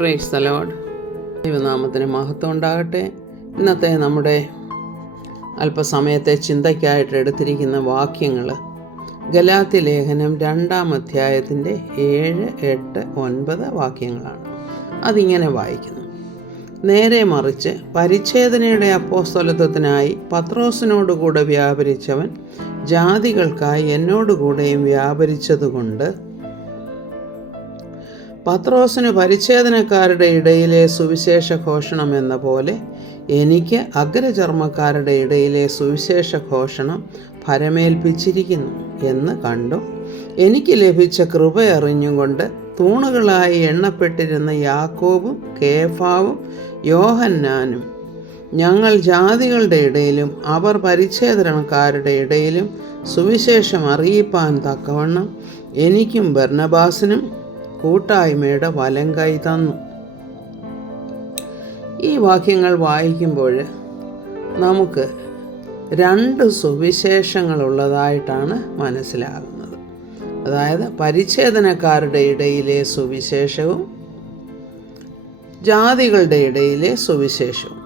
Praise the Lord. ദൈവനാമത്തിന് മഹത്വം ഉണ്ടാകട്ടെ. ഇന്നത്തെ നമ്മുടെ അല്പസമയത്തെ ചിന്തയ്ക്കായിട്ട് എടുത്തിരിക്കുന്ന വാക്യങ്ങൾ ഗലാത്യ ലേഖനം 2-ാം അധ്യായത്തിൻ്റെ 7, 8, 9 വാക്യങ്ങളാണ്. അതിങ്ങനെ വായിക്കുന്നു: നേരെ മറിച്ച് പരിച്ഛേദനയുടെ അപ്പോസ്തലത്വത്തിനായി പത്രോസിനോടുകൂടെ വ്യാപരിച്ചവൻ ജാതികൾക്കായി എന്നോടുകൂടെയും വ്യാപരിച്ചതുകൊണ്ട് പത്രോസിന് പരിച്ഛേദനക്കാരുടെ ഇടയിലെ സുവിശേഷ ഘോഷണം എന്ന പോലെ എനിക്ക് അഗ്രചർമ്മക്കാരുടെ ഇടയിലെ സുവിശേഷ ഘോഷണം ഫലമേൽപ്പിച്ചിരിക്കുന്നു എന്ന് കണ്ടു. എനിക്ക് ലഭിച്ച കൃപ അറിഞ്ഞുകൊണ്ട് തൂണുകളായി എണ്ണപ്പെട്ടിരുന്ന യാക്കോബും കേഫാവും യോഹന്നാനും ഞങ്ങൾ ജാതികളുടെ ഇടയിലും അവർ പരിച്ഛേദനക്കാരുടെ ഇടയിലും സുവിശേഷം അറിയിപ്പാൻ തക്കവണ്ണം എനിക്കും ബർന്നബാസിനും കൂട്ടായ്മയുടെ വലങ്കൈ തന്നു. ഈ വാക്യങ്ങൾ വായിക്കുമ്പോൾ നമുക്ക് 2 സുവിശേഷങ്ങളുള്ളതായിട്ടാണ് മനസ്സിലാകുന്നത്. അതായത് പരിച്ഛേദനക്കാരുടെ ഇടയിലെ സുവിശേഷവും ജാതികളുടെ ഇടയിലെ സുവിശേഷവും.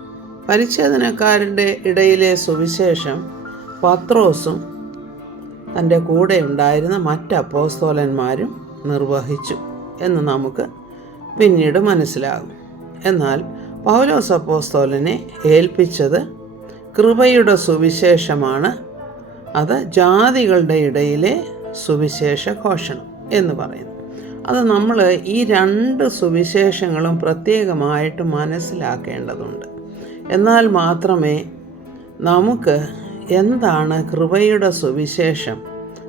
പരിച്ഛേദനക്കാരുടെ ഇടയിലെ സുവിശേഷം പത്രോസും തൻ്റെ കൂടെ ഉണ്ടായിരുന്ന മറ്റ് അപ്പോസ്തലന്മാരും നിർവഹിച്ചു എന്ന് നമുക്ക് പിന്നീട് മനസ്സിലാകും. എന്നാൽ പൗലോസ് അപ്പോസ്തലനെ ഏൽപ്പിച്ചത് കൃപയുടെ സുവിശേഷമാണ്. അത് ജാതികളുടെ ഇടയിലെ സുവിശേഷ ഘോഷണം എന്ന് പറയുന്നു. അത് നമ്മൾ ഈ 2 സുവിശേഷങ്ങളും പ്രത്യേകമായിട്ട് മനസ്സിലാക്കേണ്ടതുണ്ട്. എന്നാൽ മാത്രമേ നമുക്ക് എന്താണ് കൃപയുടെ സുവിശേഷം,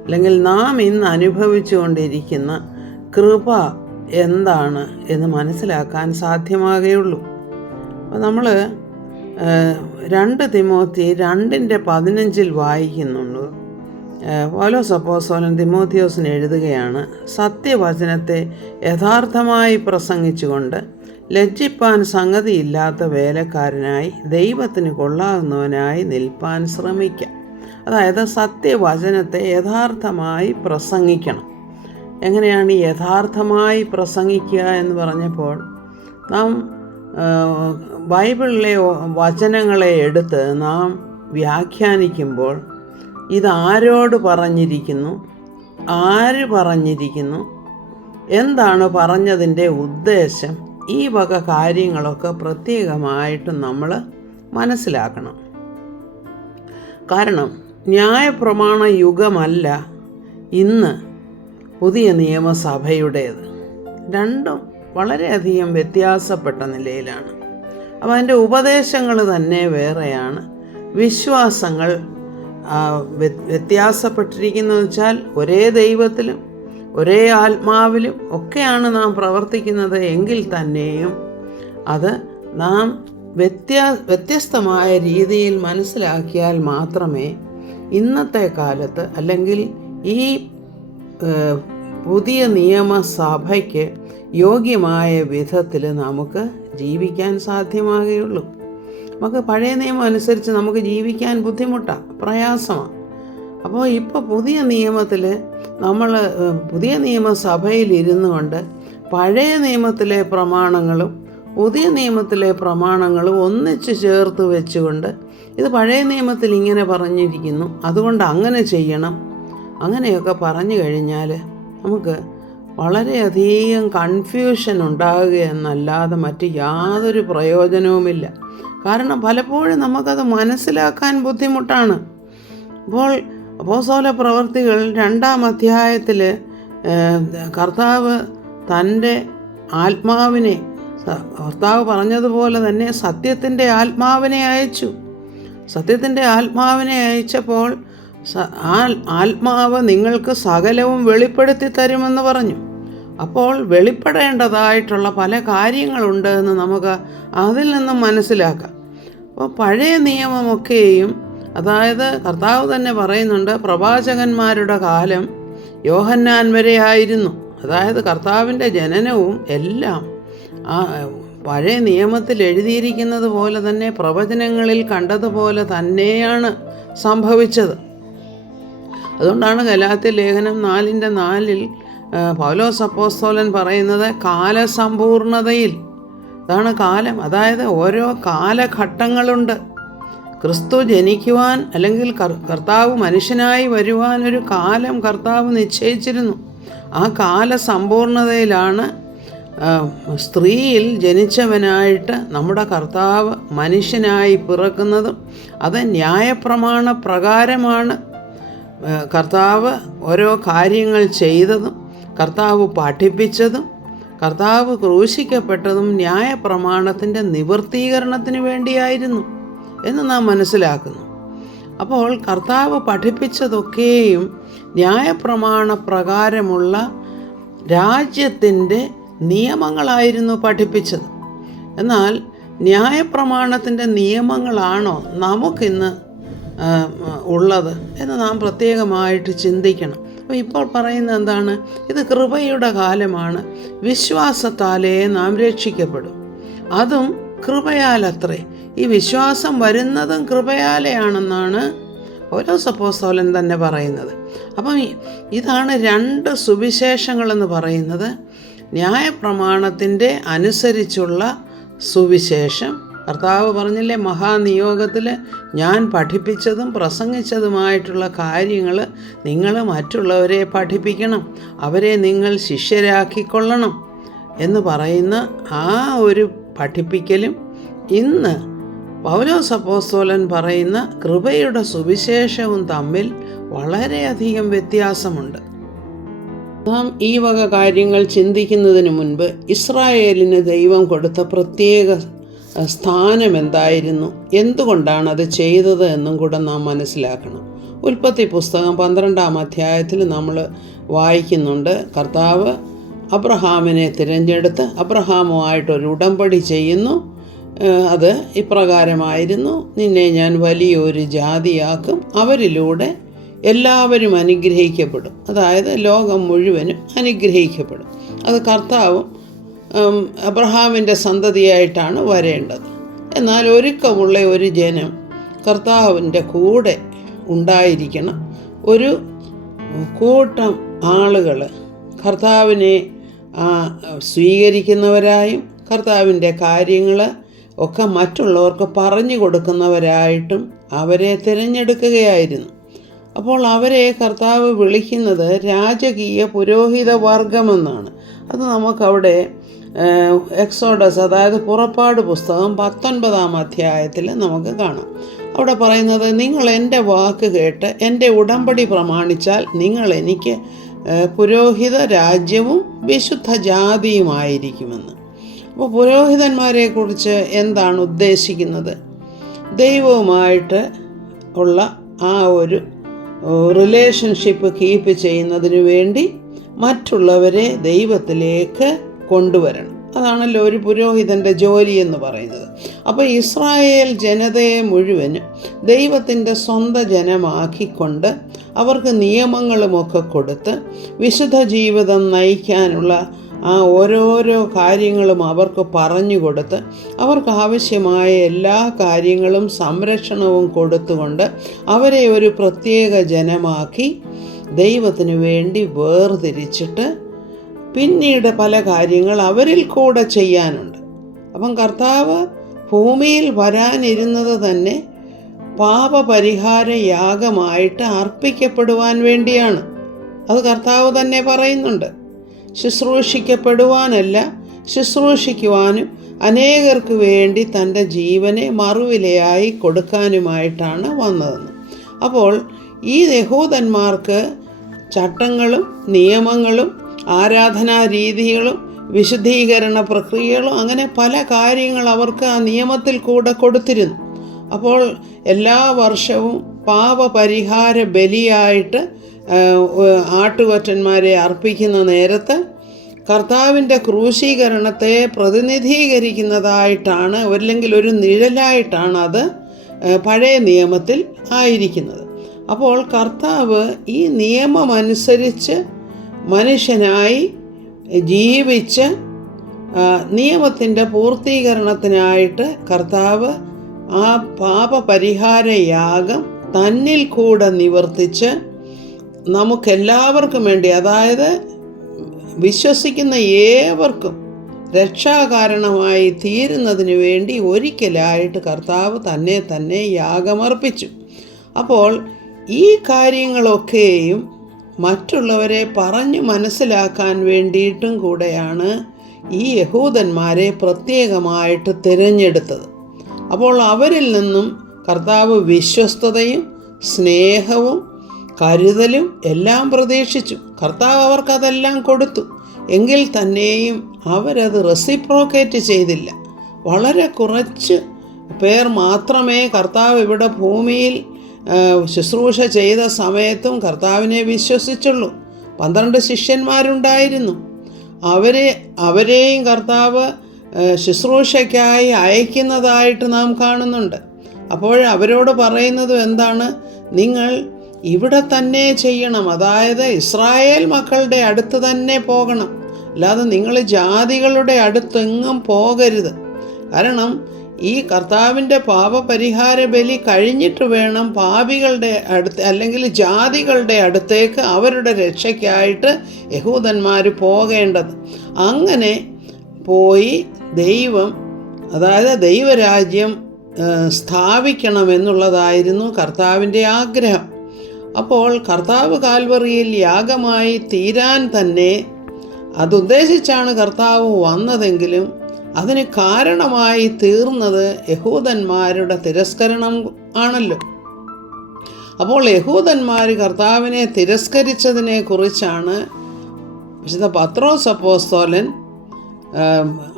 അല്ലെങ്കിൽ നാം ഇന്ന് അനുഭവിച്ചു കൊണ്ടിരിക്കുന്ന കൃപ എന്താണ് എന്ന് മനസ്സിലാക്കാൻ സാധ്യമാകുകയുള്ളൂ. അപ്പോൾ നമ്മൾ 2 തിമോത്തി 2:15 വായിക്കുന്നുണ്ട്. പൗലോസ് അപ്പോസ്തലൻ തിമോത്തിയോസിന് എഴുതുകയാണ്: സത്യവചനത്തെ യഥാർത്ഥമായി പ്രസംഗിച്ചുകൊണ്ട് ലജ്ജിപ്പാൻ സംഗതിയില്ലാത്ത വേലക്കാരനായി ദൈവത്തിന് കൊള്ളാവുന്നവനായി നിൽപ്പാൻ ശ്രമിക്കാം. അതായത് സത്യവചനത്തെ യഥാർത്ഥമായി പ്രസംഗിക്കണം. എങ്ങനെയാണ് ഈ യഥാർത്ഥമായി പ്രസംഗിക്കുക എന്ന് പറഞ്ഞപ്പോൾ, നാം ബൈബിളിലെ വചനങ്ങളെ എടുത്ത് നാം വ്യാഖ്യാനിക്കുമ്പോൾ ഇതാരോട് പറഞ്ഞിരിക്കുന്നു, ആര് പറഞ്ഞിരിക്കുന്നു, എന്താണ് പറഞ്ഞതിൻ്റെ ഉദ്ദേശം, ഈ വക കാര്യങ്ങളൊക്കെ പ്രത്യേകമായിട്ട് നമ്മൾ മനസ്സിലാക്കണം. കാരണം ന്യായപ്രമാണ യുഗമല്ല ഇന്ന് പുതിയ നിയമസഭയുടേത്. രണ്ടും വളരെയധികം വ്യത്യാസപ്പെട്ട നിലയിലാണ്. അപ്പോൾ അതിൻ്റെ ഉപദേശങ്ങൾ തന്നെ വേറെയാണ്. വിശ്വാസങ്ങൾ വ്യത്യാസപ്പെട്ടിരിക്കുന്നതെന്ന് വെച്ചാൽ ഒരേ ദൈവത്തിലും ഒരേ ആത്മാവിലും ഒക്കെയാണ് നാം പ്രവർത്തിക്കുന്നത് എങ്കിൽ തന്നെയും അത് നാം വ്യത്യസ്തമായ രീതിയിൽ മനസ്സിലാക്കിയാൽ മാത്രമേ ഇന്നത്തെ കാലത്ത്, അല്ലെങ്കിൽ ഈ പുതിയ നിയമസഭയ്ക്ക് യോഗ്യമായ വിധത്തിൽ നമുക്ക് ജീവിക്കാൻ സാധ്യമാകുകയുള്ളൂ. നമുക്ക് പഴയ നിയമം അനുസരിച്ച് നമുക്ക് ജീവിക്കാൻ ബുദ്ധിമുട്ടാണ്, പ്രയാസമാണ്. അപ്പോൾ ഇപ്പോൾ പുതിയ നിയമത്തിൽ നമ്മൾ പുതിയ നിയമസഭയിൽ ഇരുന്നു കൊണ്ട് പഴയ നിയമത്തിലെ പ്രമാണങ്ങളും പുതിയ നിയമത്തിലെ പ്രമാണങ്ങളും ഒന്നിച്ച് ചേർത്ത് വെച്ചുകൊണ്ട് ഇത് പഴയ നിയമത്തിൽ ഇങ്ങനെ പറഞ്ഞിരിക്കുന്നു, അതുകൊണ്ട് അങ്ങനെ ചെയ്യണം, അങ്ങനെയൊക്കെ പറഞ്ഞു കഴിഞ്ഞാൽ നമുക്ക് വളരെയധികം കൺഫ്യൂഷൻ ഉണ്ടാകുക എന്നല്ലാതെ മറ്റ് യാതൊരു പ്രയോജനവുമില്ല. കാരണം പലപ്പോഴും നമുക്കത് മനസ്സിലാക്കാൻ ബുദ്ധിമുട്ടാണ്. അപ്പോൾ അപ്പോസ്തല പ്രവൃത്തികൾ 2-ാം അധ്യായത്തിൽ കർത്താവ് തൻ്റെ ആത്മാവിനെ, കർത്താവ് പറഞ്ഞതുപോലെ തന്നെ സത്യത്തിൻ്റെ ആത്മാവിനെ അയച്ചു. സത്യത്തിൻ്റെ ആത്മാവിനെ അയച്ചപ്പോൾ ആ ആത്മാവ് നിങ്ങൾക്ക് സകലവും വെളിപ്പെടുത്തി തരുമെന്ന് പറഞ്ഞു. അപ്പോൾ വെളിപ്പെടേണ്ടതായിട്ടുള്ള പല കാര്യങ്ങളുണ്ട് എന്ന് നമുക്ക് അതിൽ നിന്നും മനസ്സിലാക്കാം. അപ്പോൾ പഴയ നിയമമൊക്കെയും, അതായത് കർത്താവ് തന്നെ പറയുന്നുണ്ട്, പ്രവാചകന്മാരുടെ കാലം യോഹന്നാൻ വരെ ആയിരുന്നു. അതായത് കർത്താവിൻ്റെ ജനനവും എല്ലാം ആ പഴയ നിയമത്തിൽ എഴുതിയിരിക്കുന്നത് പോലെ തന്നെ പ്രവചനങ്ങളിൽ കണ്ടതുപോലെ തന്നെയാണ് സംഭവിച്ചത്. അതുകൊണ്ടാണ് ഗലാത്യ ലേഖനം 4:4 പൗലോസ് അപ്പോസ്തലൻ പറയുന്നത് കാലസമ്പൂർണതയിൽ അതാണ് കാലം. അതായത് ഓരോ കാലഘട്ടങ്ങളുണ്ട്. ക്രിസ്തു ജനിക്കുവാൻ അല്ലെങ്കിൽ കർത്താവ് മനുഷ്യനായി വരുവാൻ ഒരു കാലം കർത്താവ് നിശ്ചയിച്ചിരുന്നു. ആ കാല സമ്പൂർണതയിലാണ് സ്ത്രീയിൽ ജനിച്ചവനായിട്ട് നമ്മുടെ കർത്താവ് മനുഷ്യനായി പിറക്കുന്നതും. അത് ന്യായപ്രമാണ പ്രകാരമാണ് കർത്താവ് ഓരോ കാര്യങ്ങൾ ചെയ്തതും കർത്താവ് പഠിപ്പിച്ചതും. കർത്താവ് ക്രൂശിക്കപ്പെട്ടതും ന്യായപ്രമാണത്തിൻ്റെ നിവൃത്തീകരണത്തിന് വേണ്ടിയായിരുന്നു എന്ന് നാം മനസ്സിലാക്കുന്നു. അപ്പോൾ കർത്താവ് പഠിപ്പിച്ചതൊക്കെയും ന്യായപ്രമാണ പ്രകാരമുള്ള രാജ്യത്തിൻ്റെ നിയമങ്ങളായിരുന്നു പഠിപ്പിച്ചത്. എന്നാൽ ന്യായപ്രമാണത്തിൻ്റെ നിയമങ്ങളാണോ നമുക്കിന്ന് ഉള്ളത് എന്ന് നാം പ്രത്യേകമായിട്ട് ചിന്തിക്കണം. അപ്പോൾ ഇപ്പോൾ പറയുന്നത് എന്താണ്? ഇത് കൃപയുടെ കാലമാണ്. വിശ്വാസത്താലേ നാം രക്ഷിക്കപ്പെടും. അതും കൃപയാലത്രേ. ഈ വിശ്വാസം വരുന്നതും കൃപയാലെയാണെന്നാണ് പൗലോസ് അപ്പോസ്തലൻ തന്നെ പറയുന്നത്. അപ്പം ഇതാണ് രണ്ട് സുവിശേഷങ്ങളെന്ന് പറയുന്നത്. ന്യായപ്രമാണത്തിൻ്റെ അനുസരിച്ചുള്ള സുവിശേഷം. കർത്താവ് പറഞ്ഞില്ലേ, മഹാനിയോഗത്തിൽ ഞാൻ പഠിപ്പിച്ചതും പ്രസംഗിച്ചതുമായിട്ടുള്ള കാര്യങ്ങൾ നിങ്ങൾ മറ്റുള്ളവരെ പഠിപ്പിക്കണം, അവരെ നിങ്ങൾ ശിഷ്യരാക്കിക്കൊള്ളണം എന്ന് പറയുന്ന ആ ഒരു പഠിപ്പിക്കലും ഇന്ന് പൗലോസ് അപ്പോസ്തലൻ പറയുന്ന കൃപയുടെ സുവിശേഷവും തമ്മിൽ വളരെയധികം വ്യത്യാസമുണ്ട്. നാം ഈ വക കാര്യങ്ങൾ ചിന്തിക്കുന്നതിന് മുൻപ് ഇസ്രായേലിന് ദൈവം കൊടുത്ത പ്രത്യേക സ്ഥാനം എന്തായിരുന്നു, എന്തുകൊണ്ടാണ് അത് ചെയ്തത് എന്നും കൂടെ നാം മനസ്സിലാക്കണം. ഉൽപ്പത്തി പുസ്തകം 12-ാം അധ്യായത്തിൽ നമ്മൾ വായിക്കുന്നുണ്ട്, കർത്താവ് അബ്രഹാമിനെ തിരഞ്ഞെടുത്ത് അബ്രഹാമുമായിട്ടൊരു ഉടമ്പടി ചെയ്യുന്നു. അത് ഇപ്രകാരമായിരുന്നു: നിന്നെ ഞാൻ വലിയൊരു ജാതിയാക്കും, അവരിലൂടെ എല്ലാവരും അനുഗ്രഹിക്കപ്പെടും. അതായത് ലോകം മുഴുവനും അനുഗ്രഹിക്കപ്പെടും. അത് കർത്താവും അബ്രഹാമിൻ്റെ സന്തതിയായിട്ടാണ് വരേണ്ടത്. എന്നാൽ ഒരുക്കമുള്ള ഒരു ജനം കർത്താവിൻ്റെ കൂടെ ഉണ്ടായിരിക്കണം. ഒരു കൂട്ടം ആളുകൾ കർത്താവിനെ സ്വീകരിക്കുന്നവരായും കർത്താവിൻ്റെ കാര്യങ്ങൾ ഒക്കെ മറ്റുള്ളവർക്ക് പറഞ്ഞു കൊടുക്കുന്നവരായിട്ടും അവരെ തിരഞ്ഞെടുക്കുകയായിരുന്നു. അപ്പോൾ അവരെ കർത്താവ് വിളിക്കുന്നത് രാജകീയ പുരോഹിത വർഗമെന്നാണ്. അത് നമുക്കവിടെ എക്സോഡസ്, അതായത് പുറപ്പാട് പുസ്തകം 19-ാം അധ്യായത്തിൽ നമുക്ക് കാണാം. അവിടെ പറയുന്നത്, നിങ്ങൾ എൻ്റെ വാക്ക് കേട്ട് എൻ്റെ ഉടമ്പടി പ്രമാണിച്ചാൽ നിങ്ങൾ എനിക്ക് പുരോഹിത രാജ്യവും വിശുദ്ധ ജാതിയുമായിരിക്കുമെന്ന്. അപ്പോൾ പുരോഹിതന്മാരെക്കുറിച്ച് എന്താണ് ഉദ്ദേശിക്കുന്നത്? ദൈവവുമായിട്ട് ഉള്ള ആ ഒരു റിലേഷൻഷിപ്പ് കീപ്പ് ചെയ്യുന്നതിന് വേണ്ടി മറ്റുള്ളവരെ ദൈവത്തിലേക്ക് കൊണ്ടുവരണം. അതാണല്ലോ ഒരു പുരോഹിതൻ്റെ ജോലി എന്ന് പറയുന്നത്. അപ്പോൾ ഇസ്രായേൽ ജനതയെ മുഴുവനും ദൈവത്തിൻ്റെ സ്വന്തം ജനമാക്കിക്കൊണ്ട് അവർക്ക് നിയമങ്ങളുമൊക്കെ കൊടുത്ത് വിശുദ്ധ ജീവിതം നയിക്കാനുള്ള ആ ഓരോരോ കാര്യങ്ങളും അവർക്ക് പറഞ്ഞു കൊടുത്ത് അവർക്ക് ആവശ്യമായ എല്ലാ കാര്യങ്ങളും സംരക്ഷണവും കൊടുത്തുകൊണ്ട് അവരെ ഒരു പ്രത്യേക ജനമാക്കി ദൈവത്തിന് വേണ്ടി വേർതിരിച്ചിട്ട് പിന്നീട് പല കാര്യങ്ങൾ അവരിൽ കൂടെ ചെയ്യാനുണ്ട്. അപ്പം കർത്താവ് ഭൂമിയിൽ വരാനിരുന്നത് തന്നെ പാപപരിഹാര യാഗമായിട്ട് അർപ്പിക്കപ്പെടുവാൻ വേണ്ടിയാണ്. അത് കർത്താവ് തന്നെ പറയുന്നുണ്ട്. ശുശ്രൂഷിക്കപ്പെടുവാനല്ല, ശുശ്രൂഷിക്കുവാനും അനേകർക്ക് വേണ്ടി തൻ്റെ ജീവനെ മറുവിലയായി കൊടുക്കാനുമായിട്ടാണ് വന്നതെന്ന്. അപ്പോൾ ഈ യഹൂദന്മാർക്ക് ചട്ടങ്ങളും നിയമങ്ങളും ആരാധനാ രീതികളും വിശുദ്ധീകരണ പ്രക്രിയകളും അങ്ങനെ പല കാര്യങ്ങൾ അവർക്ക് ആ നിയമത്തിൽ കൂടെ കൊടുത്തിരുന്നു. അപ്പോൾ എല്ലാ വർഷവും പാപപരിഹാര ബലിയായിട്ട് ആട്ടുകൊറ്റന്മാരെ അർപ്പിക്കുന്ന നേരത്ത് കർത്താവിൻ്റെ ക്രൂശീകരണത്തെ പ്രതിനിധീകരിക്കുന്നതായിട്ടാണ്, അല്ലെങ്കിൽ ഒരു നിഴലായിട്ടാണ് അത് പഴയ നിയമത്തിൽ ആയിരിക്കുന്നത്. അപ്പോൾ കർത്താവ് ഈ നിയമമനുസരിച്ച് മനുഷ്യനായി ജീവിച്ച് നിയമത്തിൻ്റെ പൂർത്തീകരണത്തിനായിട്ട് കർത്താവ് ആ പാപപരിഹാര യാഗം തന്നിൽ കൂടെ നിവർത്തിച്ച് നമുക്കെല്ലാവർക്കും വേണ്ടി, അതായത് വിശ്വസിക്കുന്ന ഏവർക്കും രക്ഷാകാരണമായി തീരുന്നതിന് വേണ്ടി ഒരിക്കലായിട്ട് കർത്താവ് തന്നെ യാഗമർപ്പിച്ചു. അപ്പോൾ ഈ കാര്യങ്ങളൊക്കെയും മറ്റുള്ളവരെ പറഞ്ഞു മനസ്സിലാക്കാൻ വേണ്ടിയിട്ടും കൂടെയാണ് ഈ യഹൂദന്മാരെ പ്രത്യേകമായിട്ട് തിരഞ്ഞെടുത്തത്. അപ്പോൾ അവരിൽ നിന്നും കർത്താവ് വിശ്വസ്തതയും സ്നേഹവും കരുതലും എല്ലാം പ്രതീക്ഷിച്ചു. കർത്താവ് അവർക്കതെല്ലാം കൊടുത്തു. എങ്കിൽ തന്നെയും അവരത് റെസിപ്രോക്കേറ്റ് ചെയ്തില്ല. വളരെ കുറച്ച് പേർ മാത്രമേ കർത്താവ് ഇവിടെ ഭൂമിയിൽ ശുശ്രൂഷ ചെയ്ത സമയത്തും കർത്താവിനെ വിശ്വസിച്ചുള്ളൂ. 12 ശിഷ്യന്മാരുണ്ടായിരുന്നു. അവരെയും കർത്താവ് ശുശ്രൂഷയ്ക്കായി അയക്കുന്നതായിട്ട് നാം കാണുന്നുണ്ട്. അപ്പോൾ അവരോട് പറയുന്നത് എന്താണ്? നിങ്ങൾ ഇവിടെ തന്നെ ചെയ്യണം, അതായത് ഇസ്രായേൽ മക്കളുടെ അടുത്ത് തന്നെ പോകണം, അല്ലാതെ നിങ്ങൾ ജാതികളുടെ അടുത്തെങ്ങും പോകരുത്. കാരണം ഈ കർത്താവിൻ്റെ പാപപരിഹാര ബലി കഴിഞ്ഞിട്ട് വേണം പാപികളുടെ അടുത്ത് അല്ലെങ്കിൽ ജാതികളുടെ അടുത്തേക്ക് അവരുടെ രക്ഷയ്ക്കായിട്ട് യഹൂദന്മാർ പോകേണ്ടത്. അങ്ങനെ പോയി ദൈവരാജ്യം സ്ഥാപിക്കണമെന്നുള്ളതായിരുന്നു കർത്താവിൻ്റെ ആഗ്രഹം. അപ്പോൾ കർത്താവ് കാൽവറിയിൽ യാഗമായി തീരാൻ തന്നെ അതുദ്ദേശിച്ചാണ് കർത്താവ് വന്നതെങ്കിലും അതിന് കാരണമായി തീർന്നത് യഹൂദന്മാരുടെ തിരസ്കരണം ആണല്ലോ. അപ്പോൾ യഹൂദന്മാർ കർത്താവിനെ തിരസ്കരിച്ചതിനെ കുറിച്ചാണ് വിശുദ്ധ പത്രോസ്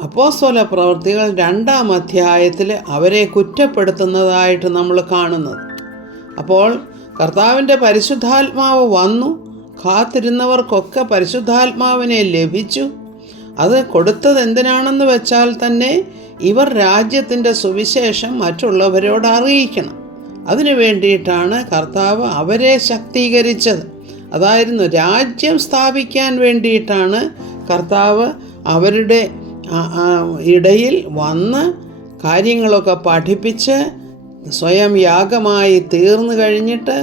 അപ്പോസ്തല പ്രവൃത്തികൾ 2-ാം അധ്യായത്തിൽ അവരെ കുറ്റപ്പെടുത്തുന്നതായിട്ട് നമ്മൾ കാണുന്നത്. അപ്പോൾ കർത്താവിൻ്റെ പരിശുദ്ധാത്മാവ് വന്നു, കാത്തിരുന്നവർക്കൊക്കെ പരിശുദ്ധാത്മാവിനെ ലഭിച്ചു. അത് കൊടുത്തത് എന്തിനാണെന്ന് വെച്ചാൽ തന്നെ ഇവർ രാജ്യത്തിൻ്റെ സുവിശേഷം മറ്റുള്ളവരോട് അറിയിക്കണം. അതിനു വേണ്ടിയിട്ടാണ് കർത്താവ് അവരെ ശക്തീകരിച്ചത്. അതായിരുന്നു രാജ്യം സ്ഥാപിക്കാൻ വേണ്ടിയിട്ടാണ് കർത്താവ് അവരുടെ ഇടയിൽ വന്ന് കാര്യങ്ങളൊക്കെ പഠിപ്പിച്ച് സ്വയം യാഗമായി തീർന്നു കഴിഞ്ഞിട്ട്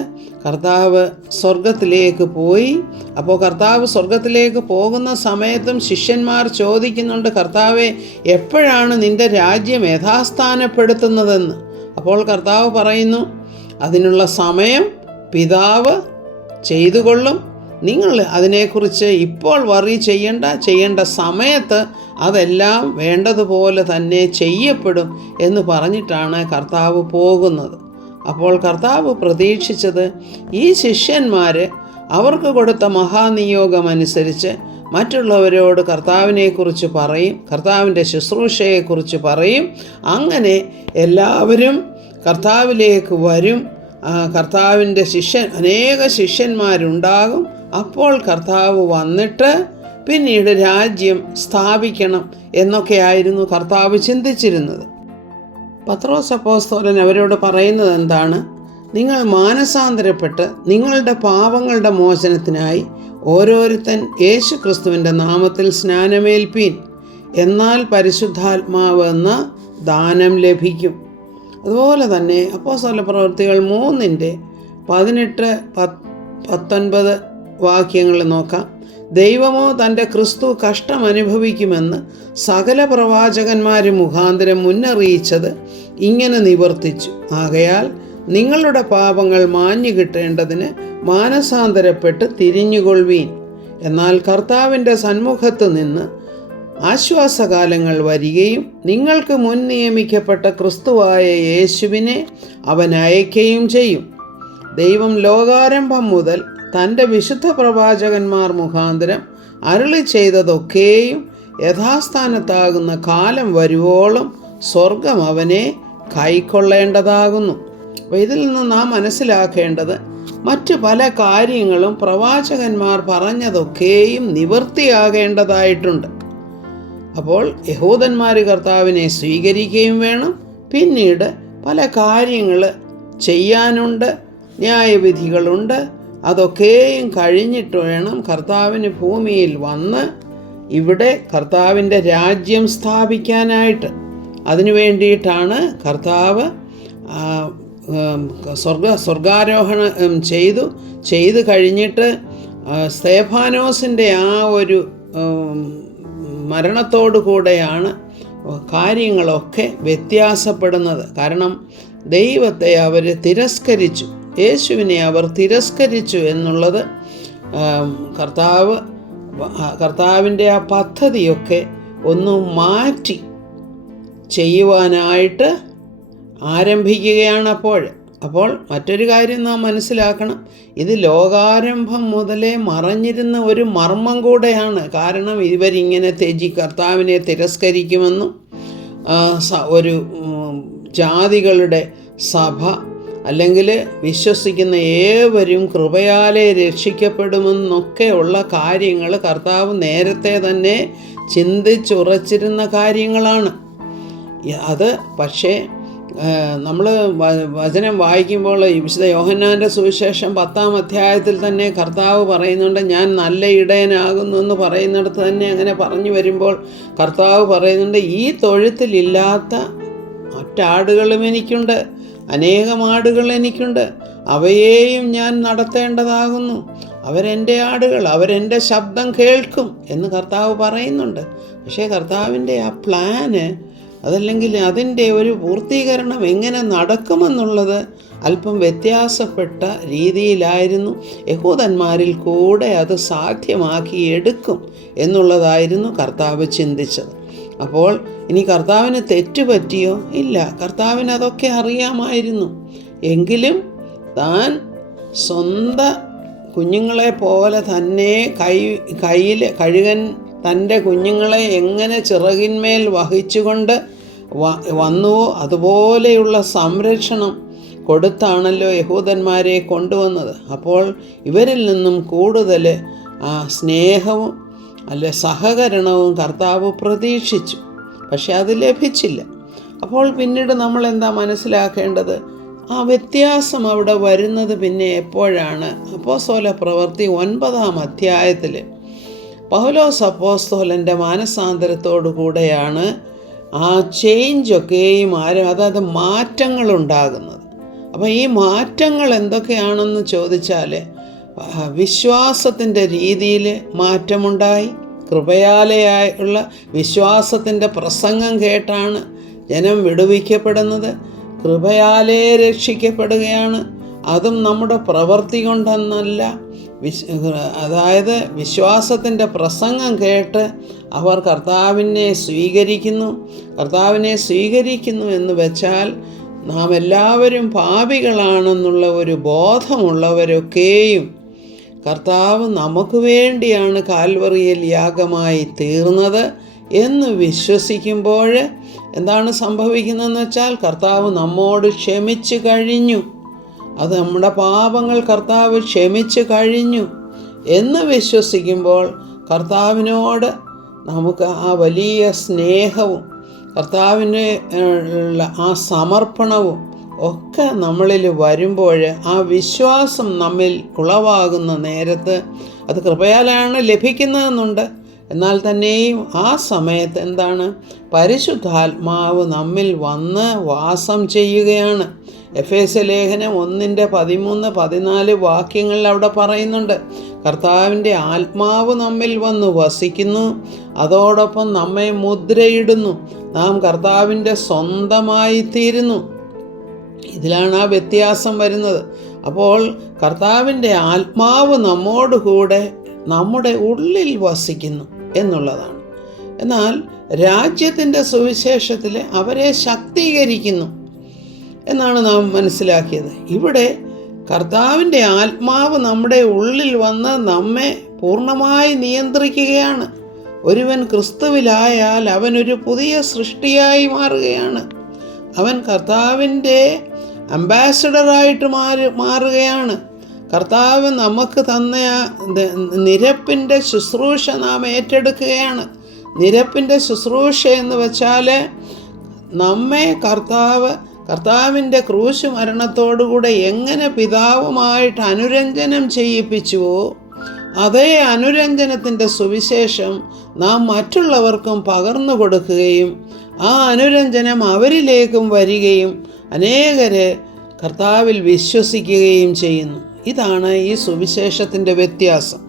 കർത്താവ് സ്വർഗത്തിലേക്ക് പോയി. അപ്പോൾ കർത്താവ് സ്വർഗത്തിലേക്ക് പോകുന്ന സമയത്തും ശിഷ്യന്മാർ ചോദിക്കുന്നുണ്ട്, കർത്താവെ, എപ്പോഴാണ് നിൻ്റെ രാജ്യം യഥാസ്ഥാനപ്പെടുത്തുന്നതെന്ന്. അപ്പോൾ കർത്താവ് പറയുന്നു, അതിനുള്ള സമയം പിതാവ് ചെയ്തുകൊള്ളും, നിങ്ങൾ അതിനെക്കുറിച്ച് ഇപ്പോൾ വറി ചെയ്യേണ്ട സമയത്ത് അതെല്ലാം വേണ്ടതുപോലെ തന്നെ ചെയ്യപ്പെടും എന്ന് പറഞ്ഞിട്ടാണ് കർത്താവ് പോകുന്നത്. അപ്പോൾ കർത്താവ് പ്രതീക്ഷിച്ചത് ഈ ശിഷ്യന്മാർ അവർക്ക് കൊടുത്ത മഹാനിയോഗമനുസരിച്ച് മറ്റുള്ളവരോട് കർത്താവിനെക്കുറിച്ച് പറയും, കർത്താവിൻ്റെ ശുശ്രൂഷയെക്കുറിച്ച് പറയും. അങ്ങനെ എല്ലാവരും കർത്താവിലേക്ക് വരും. കർത്താവിൻ്റെ അനേക ശിഷ്യന്മാരുണ്ടാകും. അപ്പോൾ കർത്താവ് വന്നിട്ട് പിന്നീട് രാജ്യം സ്ഥാപിക്കണം എന്നൊക്കെയായിരുന്നു കർത്താവ് ചിന്തിച്ചിരുന്നത്. പത്രോസ് അപ്പോസ്തലൻ അവരോട് പറയുന്നത് എന്താണ്? നിങ്ങൾ മാനസാന്തരപ്പെട്ട് നിങ്ങളുടെ പാപങ്ങളുടെ മോചനത്തിനായി ഓരോരുത്തൻ യേശു ക്രിസ്തുവിൻ്റെ നാമത്തിൽ സ്നാനമേൽപ്പീൻ, എന്നാൽ പരിശുദ്ധാത്മാവ് എന്ന ദാനം ലഭിക്കും. അതുപോലെ തന്നെ അപ്പോസ്തല പ്രവൃത്തികൾ 3:18-19 വാക്യങ്ങൾ നോക്കാം. ദൈവമോ തൻ്റെ ക്രിസ്തു കഷ്ടം അനുഭവിക്കുമെന്ന് സകല പ്രവാചകന്മാരും മുഖാന്തരം മുന്നറിയിച്ചത് ഇങ്ങനെ നിവർത്തിച്ചു. ആകയാൽ നിങ്ങളുടെ പാപങ്ങൾ മാഞ്ഞു കിട്ടേണ്ടതിന് മാനസാന്തരപ്പെട്ട് തിരിഞ്ഞുകൊള്ളുവീൻ. എന്നാൽ കർത്താവിൻ്റെ സന്മുഖത്ത് നിന്ന് ആശ്വാസകാലങ്ങൾ വരികയും നിങ്ങൾക്ക് മുൻ നിയമിക്കപ്പെട്ട ക്രിസ്തുവായ യേശുവിനെ അവൻ അയക്കുകയും ചെയ്യും. ദൈവം ലോകാരംഭം മുതൽ തൻ്റെ വിശുദ്ധ പ്രവാചകന്മാർ മുഖാന്തരം അരുളി ചെയ്തതൊക്കെയും യഥാസ്ഥാനത്താകുന്ന കാലം വരുവോളം സ്വർഗം അവനെ കൈക്കൊള്ളേണ്ടതാകുന്നു. അപ്പോൾ ഇതിൽ നിന്ന് നാം മനസ്സിലാക്കേണ്ടത് മറ്റു പല കാര്യങ്ങളും പ്രവാചകന്മാർ പറഞ്ഞതൊക്കെയും നിവൃത്തിയാകേണ്ടതായിട്ടുണ്ട്. അപ്പോൾ യഹൂദന്മാർ കർത്താവിനെ സ്വീകരിക്കുകയും വേണം. പിന്നീട് പല കാര്യങ്ങൾ ചെയ്യാനുണ്ട്, ന്യായവിധികളുണ്ട്. അതൊക്കെയും കഴിഞ്ഞിട്ട് വേണം കർത്താവിന് ഭൂമിയിൽ വന്ന് ഇവിടെ കർത്താവിൻ്റെ രാജ്യം സ്ഥാപിക്കാനായിട്ട്. അതിനു വേണ്ടിയിട്ടാണ് കർത്താവ് സ്വർഗാരോഹണം ചെയ്തു കഴിഞ്ഞിട്ട് സ്തേഫാനോസിൻ്റെ ആ ഒരു മരണത്തോടു കൂടെയാണ് കാര്യങ്ങളൊക്കെ വ്യത്യാസപ്പെടുന്നത്. കാരണം ദൈവത്തെ അവർ തിരസ്കരിച്ചു, യേശുവിനെ അവർ തിരസ്കരിച്ചു എന്നുള്ളത് കർത്താവിൻ്റെ ആ പദ്ധതിയൊക്കെ ഒന്ന് മാറ്റി ചെയ്യുവാനായിട്ട് ആരംഭിക്കുകയാണ്. അപ്പോൾ മറ്റൊരു കാര്യം നാം മനസ്സിലാക്കണം, ഇത് ലോകാരംഭം മുതലേ മറഞ്ഞിരുന്ന ഒരു മർമ്മം കൂടെയാണ്. കാരണം ഇവരിങ്ങനെ കർത്താവിനെ തിരസ്കരിക്കുമെന്നും ഒരു ജാതികളുടെ സഭ അല്ലെങ്കിൽ വിശ്വസിക്കുന്ന ഏവരും കൃപയാലെ രക്ഷിക്കപ്പെടുമെന്നൊക്കെയുള്ള കാര്യങ്ങൾ കർത്താവ് നേരത്തെ തന്നെ ചിന്തിച്ചുറച്ചിരുന്ന കാര്യങ്ങളാണ് അത്. പക്ഷേ നമ്മൾ വചനം വായിക്കുമ്പോൾ വിശുദ്ധ യോഹന്നാൻ്റെ സുവിശേഷം 10-ാം അധ്യായത്തിൽ തന്നെ കർത്താവ് പറയുന്നുണ്ട്, ഞാൻ നല്ല ഇടയനാകുന്നു എന്ന് പറയുന്നിടത്ത് തന്നെ അങ്ങനെ പറഞ്ഞു വരുമ്പോൾ കർത്താവ് പറയുന്നുണ്ട്, ഈ തൊഴുത്തിലില്ലാത്ത മറ്റാടുകളും എനിക്കുണ്ട്, അനേകം ആടുകൾ എനിക്കുണ്ട്, അവയെയും ഞാൻ നടത്തേണ്ടതാകുന്നു. അവരെൻ്റെ ആടുകൾ, അവരെൻ്റെ ശബ്ദം കേൾക്കും എന്ന് കർത്താവ് പറയുന്നുണ്ട്. പക്ഷേ കർത്താവിൻ്റെ ആ പ്ലാന് അതല്ലെങ്കിൽ അതിൻ്റെ ഒരു പൂർത്തീകരണം എങ്ങനെ നടക്കുമെന്നുള്ളത് അല്പം വ്യത്യാസപ്പെട്ട രീതിയിലായിരുന്നു. യഹൂദന്മാരിൽ കൂടെ അത് സാധ്യമാക്കി എടുക്കും എന്നുള്ളതായിരുന്നു കർത്താവ് ചിന്തിച്ചത്. അപ്പോൾ ഇനി കർത്താവിന് തെറ്റുപറ്റിയോ? ഇല്ല, കർത്താവിന് അതൊക്കെ അറിയാമായിരുന്നു. എങ്കിലും താൻ സ്വന്തം കുഞ്ഞുങ്ങളെ പോലെ തന്നെ കയ്യിൽ കഴുകൻ തൻ്റെ കുഞ്ഞുങ്ങളെ എങ്ങനെ ചിറകിന്മേൽ വഹിച്ചുകൊണ്ട് വന്നുവോ അതുപോലെയുള്ള സംരക്ഷണം കൊടുത്താണല്ലോ യഹൂദന്മാരെ കൊണ്ടുവന്നത്. അപ്പോൾ ഇവരിൽ നിന്നും കൂടുതൽ സ്നേഹവും സഹകരണവും കർത്താവ് പ്രതീക്ഷിച്ചു. പക്ഷെ അത് ലഭിച്ചില്ല. അപ്പോൾ പിന്നീട് നമ്മൾ എന്താ മനസ്സിലാക്കേണ്ടത്? ആ വ്യത്യാസം അവിടെ വരുന്നത് പിന്നെ എപ്പോഴാണ്? അപ്പോസ്തല പ്രവൃത്തി 9-ാം അധ്യായത്തിൽ പൗലോസ് അപ്പോസ്തലൻ്റെ മാനസാന്തരത്തോടു കൂടെയാണ് ആ ചേഞ്ചൊക്കെയും അതായത് മാറ്റങ്ങളുണ്ടാകുന്നത്. അപ്പോൾ ഈ മാറ്റങ്ങൾ എന്തൊക്കെയാണെന്ന് ചോദിച്ചാൽ വിശ്വാസത്തിൻ്റെ രീതിയിൽ മാറ്റമുണ്ടായി. കൃപയാലെയുള്ള വിശ്വാസത്തിൻ്റെ പ്രസംഗം കേട്ടാണ് ജനം വിടുവിക്കപ്പെടുന്നത്. കൃപയാലേ രക്ഷിക്കപ്പെടുകയാണ്. അതും നമ്മുടെ പ്രവൃത്തി കൊണ്ടെന്നല്ല. അതായത് വിശ്വാസത്തിൻ്റെ പ്രസംഗം കേട്ട് അവർ കർത്താവിനെ സ്വീകരിക്കുന്നു എന്ന് വെച്ചാൽ നാം എല്ലാവരും പാപികളാണെന്നുള്ള ഒരു ബോധമുള്ളവരൊക്കെയും കർത്താവ് നമുക്ക് വേണ്ടിയാണ് കാൽവറിയിൽ യാഗമായി തീർന്നത് എന്ന് വിശ്വസിക്കുമ്പോൾ എന്താണ് സംഭവിക്കുന്നതെന്ന് വെച്ചാൽ കർത്താവ് നമ്മോട് ക്ഷമിച്ചു കഴിഞ്ഞു. അത് നമ്മുടെ പാപങ്ങൾ കർത്താവ് ക്ഷമിച്ചു കഴിഞ്ഞു എന്ന് വിശ്വസിക്കുമ്പോൾ കർത്താവിനോട് നമുക്ക് ആ വലിയ സ്നേഹവും കർത്താവിന് ആ സമർപ്പണവും ഒക്കെ നമ്മളിൽ വരുമ്പോൾ ആ വിശ്വാസം നമ്മിൽ ഉളവാകുന്ന നേരത്ത് അത് കൃപയാലാണ് ലഭിക്കുന്നതെന്നുണ്ട്. എന്നാൽ തന്നെയും ആ സമയത്ത് എന്താണ്? പരിശുദ്ധാത്മാവ് നമ്മിൽ വന്ന് വാസം ചെയ്യുകയാണ്. എഫേസ്യ ലേഖനം 1:13-14 വാക്യങ്ങളിൽ അവിടെ പറയുന്നുണ്ട്, കർത്താവിൻ്റെ ആത്മാവ് നമ്മിൽ വന്ന് വസിക്കുന്നു, അതോടൊപ്പം നമ്മെ മുദ്രയിടുന്നു, നാം കർത്താവിൻ്റെ സ്വന്തമായി തീരുന്നു. ഇതിലാണ് ആ വ്യത്യാസം വരുന്നത്. അപ്പോൾ കർത്താവിൻ്റെ ആത്മാവ് നമ്മോടുകൂടെ നമ്മുടെ ഉള്ളിൽ വസിക്കുന്നു എന്നുള്ളതാണ്. എന്നാൽ രാജ്യത്തിൻ്റെ സുവിശേഷത്തിൽ അവരെ ശക്തീകരിക്കുന്നു എന്നാണ് നാം മനസ്സിലാക്കിയത്. ഇവിടെ കർത്താവിൻ്റെ ആത്മാവ് നമ്മുടെ ഉള്ളിൽ വന്ന് നമ്മെ പൂർണ്ണമായി നിയന്ത്രിക്കുകയാണ്. ഒരുവൻ ക്രിസ്തുവിലായാൽ അവനൊരു പുതിയ സൃഷ്ടിയായി മാറുകയാണ്. അവൻ കർത്താവിൻ്റെ അംബാസഡറായിട്ട് മാറുകയാണ്. കർത്താവ് നമുക്ക് തന്ന നിരപ്പിൻ്റെ ശുശ്രൂഷ നാം ഏറ്റെടുക്കുകയാണ്. നിരപ്പിൻ്റെ ശുശ്രൂഷ എന്ന് വെച്ചാൽ നമ്മെ കർത്താവിൻ്റെ ക്രൂശ് മരണത്തോടുകൂടെ എങ്ങനെ പിതാവുമായിട്ട് അനുരഞ്ജനം ചെയ്യിപ്പിച്ചുവോ അതേ അനുരഞ്ജനത്തിൻ്റെ സുവിശേഷം നാം മറ്റുള്ളവർക്കും പകർന്നു കൊടുക്കുകയും ആ അനുരഞ്ജനം അവരിലേക്കും വരികയും അനേകരെ കർത്താവിൽ വിശ്വസിക്കുകയും ചെയ്യുന്നു. ഇതാണ് ഈ സുവിശേഷത്തിൻ്റെ വ്യത്യാസം.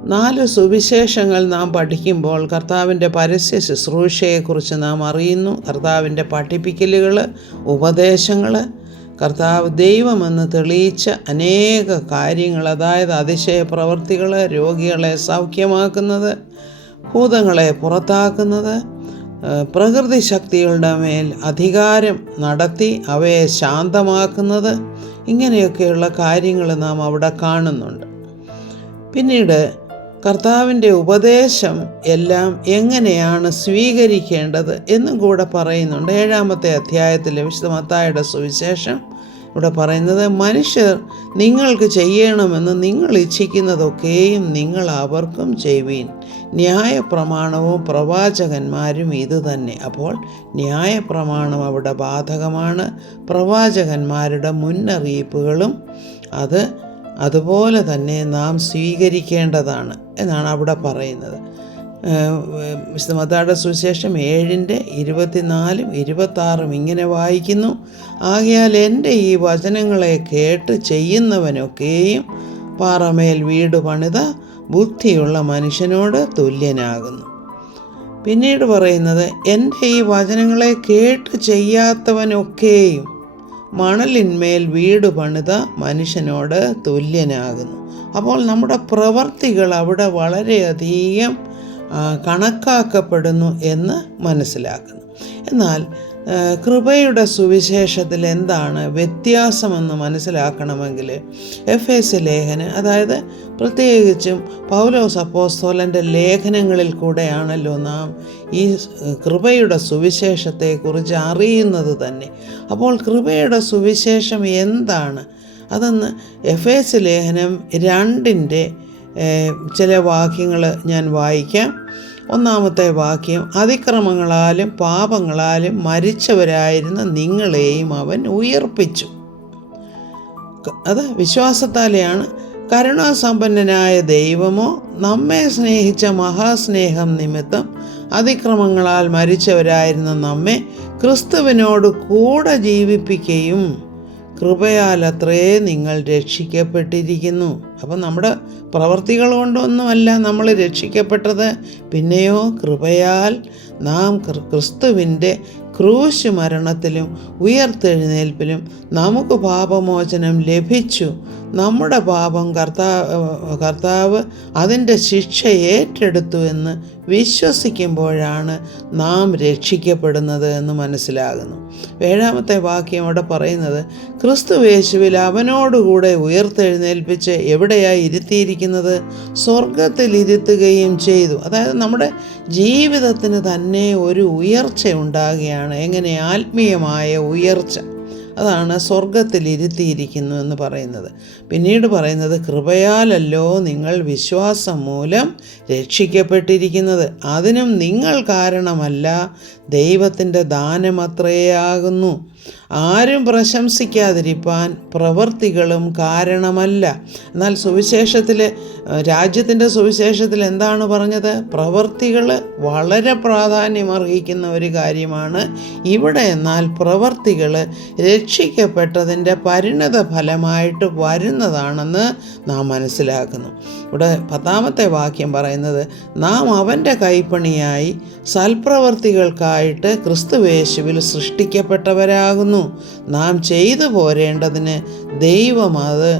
4 സുവിശേഷങ്ങൾ നാം പഠിക്കുമ്പോൾ കർത്താവിൻ്റെ പരസ്യ ശുശ്രൂഷയെക്കുറിച്ച് നാം അറിയുന്നു. കർത്താവിൻ്റെ പഠിപ്പിക്കലുകൾ, ഉപദേശങ്ങൾ, കർത്താവ് ദൈവമെന്ന് തെളിയിച്ച അനേക കാര്യങ്ങൾ, അതായത് അതിശയ പ്രവൃത്തികൾ, രോഗികളെ സൗഖ്യമാക്കുന്നത്, ഭൂതങ്ങളെ പുറത്താക്കുന്നത്, പ്രകൃതി ശക്തികളുടെ മേൽ അധികാരം നടത്തി അവയെ ശാന്തമാക്കുന്നത്, ഇങ്ങനെയൊക്കെയുള്ള കാര്യങ്ങൾ നാം അവിടെ കാണുന്നുണ്ട്. പിന്നീട് കർത്താവിൻ്റെ ഉപദേശം എല്ലാം എങ്ങനെയാണ് സ്വീകരിക്കേണ്ടത് എന്നും കൂടെ പറയുന്നുണ്ട്. 7-ാമത്തെ അധ്യായത്തിലെ വിശുദ്ധ മത്തായിയുടെ സുവിശേഷം ഇവിടെ പറയുന്നത്, മനുഷ്യർ നിങ്ങൾക്ക് ചെയ്യണമെന്ന് നിങ്ങൾ ഇച്ഛിക്കുന്നതൊക്കെയും നിങ്ങൾ അവർക്കും ചെയ്യുവീൻ. ന്യായപ്രമാണവും പ്രവാചകന്മാരും ഇത് തന്നെ. അപ്പോൾ ന്യായപ്രമാണം അവിടെ ബാധകമാണ്. പ്രവാചകന്മാരുടെ മുന്നറിയിപ്പുകളും അതുപോലെ തന്നെ നാം സ്വീകരിക്കേണ്ടതാണ് എന്നാണ് അവിടെ പറയുന്നത്. വിശുദ്ധ മത്തായിയുടെ സുവിശേഷം 7:24-26 ഇങ്ങനെ വായിക്കുന്നു, ആകയാൽ എൻ്റെ ഈ വചനങ്ങളെ കേട്ട് ചെയ്യുന്നവനൊക്കെയും പാറമേൽ വീട് പണിത ബുദ്ധിയുള്ള മനുഷ്യനോട് തുല്യനാകുന്നു. പിന്നീട് പറയുന്നത്, എൻ്റെ ഈ വചനങ്ങളെ കേട്ട് ചെയ്യാത്തവനൊക്കെയും മണലിന്മേൽ വീട് പണിത മനുഷ്യനോട് തുല്യനാകുന്നു. അപ്പോൾ നമ്മുടെ പ്രവർത്തികൾ അവിടെ വളരെയധികം കണക്കാക്കപ്പെടുന്നു എന്ന് മനസ്സിലാക്കുന്നു. എന്നാൽ കൃപയുടെ സുവിശേഷത്തിൽ എന്താണ് വ്യത്യാസമെന്ന് മനസ്സിലാക്കണമെങ്കിൽ എഫേസ്യ ലേഖനം, അതായത് പ്രത്യേകിച്ചും പൗലോസ് അപ്പോസ്തലൻ്റെ ലേഖനങ്ങളിൽ കൂടെയാണല്ലോ നാം ഈ കൃപയുടെ സുവിശേഷത്തെക്കുറിച്ച് അറിയുന്നത് തന്നെ. അപ്പോൾ കൃപയുടെ സുവിശേഷം എന്താണ് അതെന്ന് എഫേസ്യ ലേഖനം 2 ചില വാക്യങ്ങൾ ഞാൻ വായിക്കാം. 1-ാമത്തെ വാക്യം, അതിക്രമങ്ങളാലും പാപങ്ങളാലും മരിച്ചവരായിരുന്ന നിങ്ങളെയും അവൻ ഉയർപ്പിച്ചു. അത് വിശ്വാസത്താലെയാണ്. കരുണാസമ്പന്നനായ ദൈവമോ നമ്മെ സ്നേഹിച്ച മഹാസ്നേഹം നിമിത്തം അതിക്രമങ്ങളാൽ മരിച്ചവരായിരുന്ന നമ്മെ ക്രിസ്തുവിനോട് കൂടെ ജീവിപ്പിക്കുകയും കൃപയാലത്രേ നിങ്ങൾ രക്ഷിക്കപ്പെട്ടിരിക്കുന്നു. അപ്പം നമ്മുടെ പ്രവർത്തികൾ കൊണ്ടൊന്നുമല്ല നമ്മൾ രക്ഷിക്കപ്പെട്ടത്, പിന്നെയോ കൃപയാൽ നാം ക്രിസ്തുവിൻ്റെ ക്രൂശ് മരണത്തിലും ഉയർത്തെഴുന്നേൽപ്പിലും നമുക്ക് പാപമോചനം ലഭിച്ചു. നമ്മുടെ പാപം കർത്താവ് അതിൻ്റെ ശിക്ഷ ഏറ്റെടുത്തു എന്ന് വിശ്വസിക്കുമ്പോഴാണ് നാം രക്ഷിക്കപ്പെടുന്നത് എന്ന് മനസ്സിലാകുന്നു. 7-ാമത്തെ വാക്യം അവിടെ പറയുന്നത്, ക്രിസ്തുയേശുവിൽ അവനോടുകൂടെ ഉയർത്തെഴുന്നേൽപ്പിച്ച് എവിടെയായി ഇരുത്തിയിരിക്കുന്നത്? സ്വർഗത്തിൽ ഇരുത്തുകയും ചെയ്തു. അതായത് നമ്മുടെ ജീവിതത്തിന് തന്നെ ഒരു ഉയർച്ച ഉണ്ടാകുകയാണ്. എങ്ങനെ? ആത്മീയമായ ഉയർച്ച. അതാണ് സ്വർഗത്തിൽ ഇരുത്തിയിരിക്കുന്നു എന്ന് പറയുന്നത്. പിന്നീട് പറയുന്നത്, കൃപയാലല്ലോ നിങ്ങൾ വിശ്വാസം മൂലം രക്ഷിക്കപ്പെട്ടിരിക്കുന്നത്, അതിനും നിങ്ങൾ കാരണമല്ല, ദൈവത്തിൻ്റെ ദാനമത്രയാകുന്നു. ആരും പ്രശംസിക്കാതിരിപ്പാൻ പ്രവൃത്തികളും കാരണമല്ല. എന്നാൽ രാജ്യത്തിൻ്റെ സുവിശേഷത്തിൽ എന്താണ് പറഞ്ഞത്? പ്രവൃത്തികൾ വളരെ പ്രാധാന്യമർഹിക്കുന്ന ഒരു കാര്യമാണ്. ഇവിടെ എന്നാൽ പ്രവൃത്തികൾ രക്ഷിക്കപ്പെട്ടതിൻ്റെ പരിണത ഫലമായിട്ട് വരുന്നതാണെന്ന് നാം മനസ്സിലാക്കുന്നു. ഇവിടെ 10-ാമത്തെ വാക്യം പറയുന്നത്, നാം അവൻ്റെ കൈപ്പണിയായി സൽപ്രവർത്തികൾക്കായിട്ട് ക്രിസ്തുയേശുവിൽ സൃഷ്ടിക്കപ്പെട്ടവരാകുന്നു. നാം ചെയ്തു പോരേണ്ടതിന് ദൈവം അത്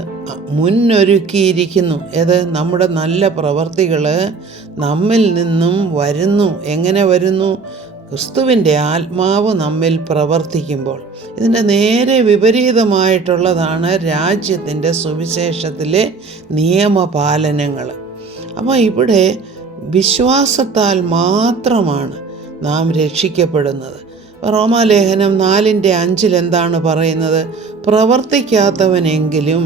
മുന്നൊരുക്കിയിരിക്കുന്നു. ഏത്? നമ്മുടെ നല്ല പ്രവർത്തികൾ നമ്മിൽ നിന്നും വരുന്നു. എങ്ങനെ വരുന്നു? ക്രിസ്തുവിൻ്റെ ആത്മാവ് നമ്മിൽ പ്രവർത്തിക്കുമ്പോൾ. ഇതിൻ്റെ നേരെ വിപരീതമായിട്ടുള്ളതാണ് രാജ്യത്തിൻ്റെ സുവിശേഷത്തിലെ നിയമപാലനങ്ങൾ. അപ്പോൾ ഇവിടെ വിശ്വാസത്താൽ മാത്രമാണ് നാം രക്ഷിക്കപ്പെടുന്നത്. റോമാലേഖനം 4:5 എന്താണ് പറയുന്നത്? പ്രവർത്തിക്കാത്തവനെങ്കിലും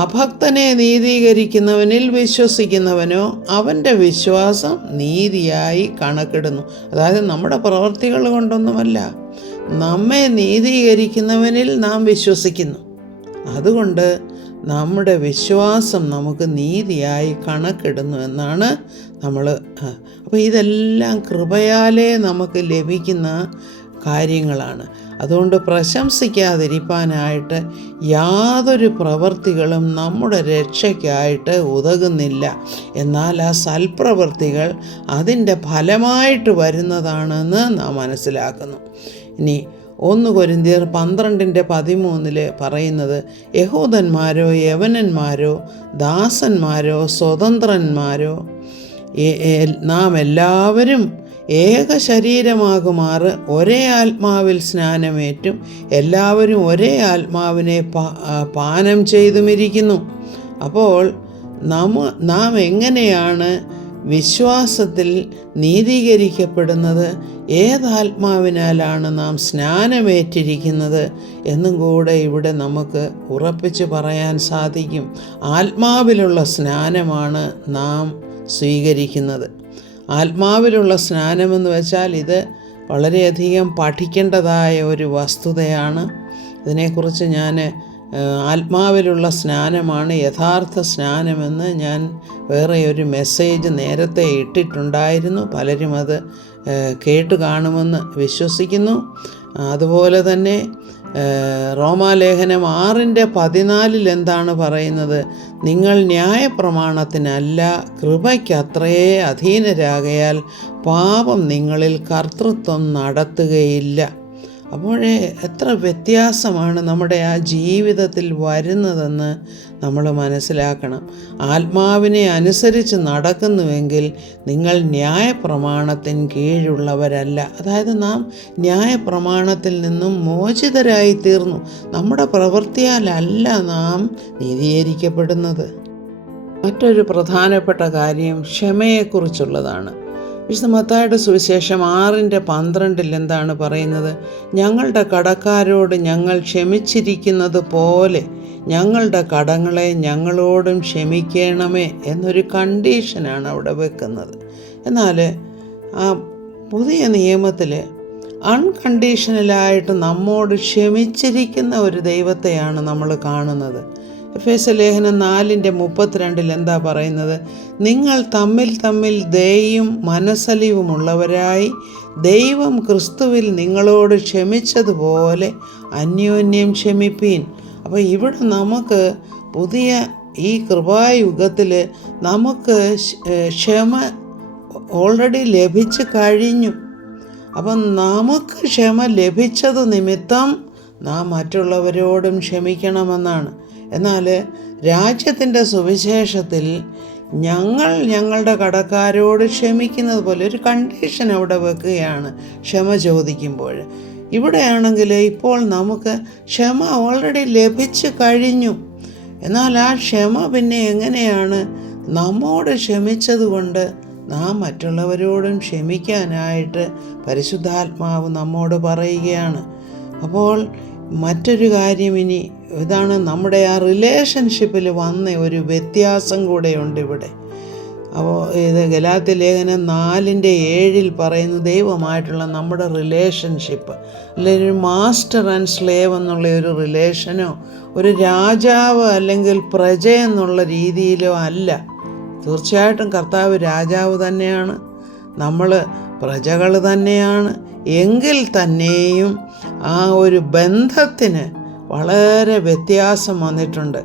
അഭക്തനെ നീതീകരിക്കുന്നവനിൽ വിശ്വസിക്കുന്നവനോ അവൻ്റെ വിശ്വാസം നീതിയായി കണക്കിടുന്നു. അതായത് നമ്മുടെ പ്രവർത്തികൾ കൊണ്ടൊന്നുമല്ല, നമ്മെ നീതീകരിക്കുന്നവനിൽ നാം വിശ്വസിക്കുന്നു. അതുകൊണ്ട് നമ്മുടെ വിശ്വാസം നമുക്ക് നീതിയായി കണക്കിടുന്നു എന്നാണ് അപ്പോൾ ഇതെല്ലാം കൃപയാലേ നമുക്ക് ലഭിക്കുന്ന കാര്യങ്ങളാണ്. അതുകൊണ്ട് പ്രശംസിക്കാതിരിക്കാനായിട്ട് യാതൊരു പ്രവൃത്തികളും നമ്മുടെ രക്ഷയ്ക്കായിട്ട് ഉതകുന്നില്ല. എന്നാൽ ആ സൽപ്രവൃത്തികൾ അതിൻ്റെ ഫലമായിട്ട് വരുന്നതാണെന്ന് നാം മനസ്സിലാക്കുന്നു. ഇനി 1 കൊരിന്ത്യർ 12:13 പറയുന്നത്, യഹൂദന്മാരോ യവനന്മാരോ ദാസന്മാരോ സ്വതന്ത്രന്മാരോ നാം എല്ലാവരും ഏക ശരീരമാകുമാറ് ഒരേ ആത്മാവിൽ സ്നാനമേറ്റും എല്ലാവരും ഒരേ ആത്മാവിനെ പാനം ചെയ്തുമിരിക്കുന്നു. അപ്പോൾ നാം എങ്ങനെയാണ് വിശ്വാസത്തിൽ നീതീകരിക്കപ്പെടുന്നത്, ഏതാത്മാവിനാലാണ് നാം സ്നാനമേറ്റിരിക്കുന്നത് എന്നും കൂടെ ഇവിടെ നമുക്ക് ഉറപ്പിച്ച് പറയാൻ സാധിക്കും. ആത്മാവിലുള്ള സ്നാനമാണ് നാം സ്വീകരിക്കുന്നത്. ആത്മാവിലുള്ള സ്നാനമെന്ന് വെച്ചാൽ ഇത് വളരെയധികം പഠിക്കേണ്ടതായ ഒരു വസ്തുതയാണ്. ഇതിനെക്കുറിച്ച് ഞാൻ ആത്മാവിലുള്ള സ്നാനമാണ് യഥാർത്ഥ സ്നാനമെന്ന് ഞാൻ വേറെ ഒരു മെസ്സേജ് നേരത്തെ ഇട്ടിട്ടുണ്ടായിരുന്നു. പലരും അത് കേട്ട് കാണുമെന്ന് വിശ്വസിക്കുന്നു. അതുപോലെ തന്നെ റോമാലേഖനം 6:14 എന്താണ് പറയുന്നത്? നിങ്ങൾ ന്യായപ്രമാണത്തിനല്ല കൃപയ്ക്കത്രേ അധീനരാകയാൽ പാപം നിങ്ങളിൽ കർത്തൃത്വം നടത്തുകയില്ല. അപ്പോൾ എത്ര വ്യത്യാസമാണ് നമ്മുടെ ആ ജീവിതത്തിൽ വരുന്നതെന്ന് നമ്മൾ മനസ്സിലാക്കണം. ആത്മാവിനെ അനുസരിച്ച് നടക്കുന്നുവെങ്കിൽ നിങ്ങൾ ന്യായപ്രമാണത്തിന് കീഴുള്ളവരല്ല. അതായത് നാം ന്യായപ്രമാണത്തിൽ നിന്നും മോചിതരായി തീർന്നു. നമ്മുടെ പ്രവൃത്തിയാലല്ല നാം നീതീകരിക്കപ്പെടുന്നത്. മറ്റൊരു പ്രധാനപ്പെട്ട കാര്യം ക്ഷമയെക്കുറിച്ചുള്ളതാണ്. വിശുദ്ധ മത്തായിയുടെ സുവിശേഷം 6:12 എന്താണ് പറയുന്നത്? ഞങ്ങളുടെ കടക്കാരോട് ഞങ്ങൾ ക്ഷമിച്ചിരിക്കുന്നത് പോലെ ഞങ്ങളുടെ കടങ്ങളെ ഞങ്ങളോടും ക്ഷമിക്കണമേ എന്നൊരു കണ്ടീഷനാണ് അവിടെ വെക്കുന്നത്. എന്നാൽ ആ പുതിയ നിയമത്തിൽ അൺകണ്ടീഷണലായിട്ട് നമ്മോട് ക്ഷമിച്ചിരിക്കുന്ന ഒരു ദൈവത്തെയാണ് നമ്മൾ കാണുന്നത്. എഫേസ്യ ലേഖനം 4:32 എന്താ പറയുന്നത്? നിങ്ങൾ തമ്മിൽ ദയയും മനസ്സലിവുമുള്ളവരായി ദൈവം ക്രിസ്തുവിൽ നിങ്ങളോട് ക്ഷമിച്ചതുപോലെ അന്യോന്യം ക്ഷമിപ്പീൻ. അപ്പോൾ ഇവിടെ നമുക്ക് പുതിയ ഈ കൃപായുഗത്തിൽ നമുക്ക് ക്ഷമ ഓൾറെഡി ലഭിച്ചു കഴിഞ്ഞു. അപ്പം നമുക്ക് ക്ഷമ ലഭിച്ചത് നിമിത്തം നാം മറ്റുള്ളവരോടും ക്ഷമിക്കണമെന്നാണ്. എന്നാൽ രാജ്യത്തിൻ്റെ സുവിശേഷത്തിൽ ഞങ്ങളുടെ കടക്കാരോട് ക്ഷമിക്കുന്നത് പോലെ ഒരു കണ്ടീഷൻ അവിടെ വെക്കുകയാണ് ക്ഷമ ചോദിക്കുമ്പോൾ. ഇവിടെയാണെങ്കിൽ ഇപ്പോൾ നമുക്ക് ക്ഷമ ഓൾറെഡി ലഭിച്ചു കഴിഞ്ഞു. എന്നാൽ ആ ക്ഷമ പിന്നെ എങ്ങനെയാണ്? നമ്മോട് ക്ഷമിച്ചതുകൊണ്ട് നാം മറ്റുള്ളവരോടും ക്ഷമിക്കാനായിട്ട് പരിശുദ്ധാത്മാവ് നമ്മോട് പറയുകയാണ്. അപ്പോൾ മറ്റൊരു കാര്യം ഇതാണ് നമ്മുടെ ആ റിലേഷൻഷിപ്പിൽ വന്ന ഒരു വ്യത്യാസം കൂടെയുണ്ട് ഇവിടെ. അപ്പോൾ ഇത് ഗലാത്യ ലേഖനം 4:7 പറയുന്ന ദൈവമായിട്ടുള്ള നമ്മുടെ റിലേഷൻഷിപ്പ്, അല്ലെങ്കിൽ ഒരു മാസ്റ്റർ ആൻഡ് സ്ലേവ് എന്നുള്ള ഒരു റിലേഷനോ ഒരു രാജാവ് അല്ലെങ്കിൽ പ്രജ എന്നുള്ള രീതിയിലോ അല്ല. തീർച്ചയായിട്ടും കർത്താവ് രാജാവ് തന്നെയാണ്, നമ്മൾ പ്രജകൾ തന്നെയാണ്. എങ്കിൽ തന്നെയും ആ ഒരു ബന്ധത്തിന് വളരെ വ്യത്യാസം വന്നിട്ടുണ്ട്.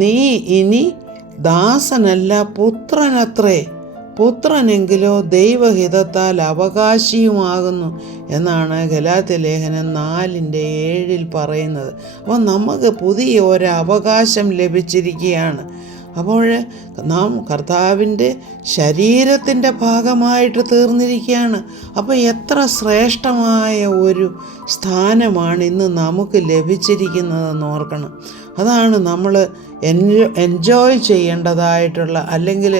നീ ഇനി ദാസനല്ല പുത്രനത്രേ, പുത്രനെങ്കിലോ ദൈവഹിതത്താൽ അവകാശിയുമാകുന്നു എന്നാണ് ഗലാത്യ ലേഖനം 4:7 പറയുന്നത്. അപ്പോൾ നമുക്ക് പുതിയ ഒരു അവകാശം ലഭിച്ചിരിക്കുകയാണ്. അപ്പോൾ നാം കർത്താവിൻ്റെ ശരീരത്തിൻ്റെ ഭാഗമായിട്ട് തീർന്നിരിക്കുകയാണ്. അപ്പോൾ എത്ര ശ്രേഷ്ഠമായ ഒരു സ്ഥാനമാണ് ഇന്ന് നമുക്ക് ലഭിച്ചിരിക്കുന്നതെന്ന് ഓർക്കണം. അതാണ് നമ്മൾ എൻജോയ് ചെയ്യേണ്ടതായിട്ടുള്ള, അല്ലെങ്കിൽ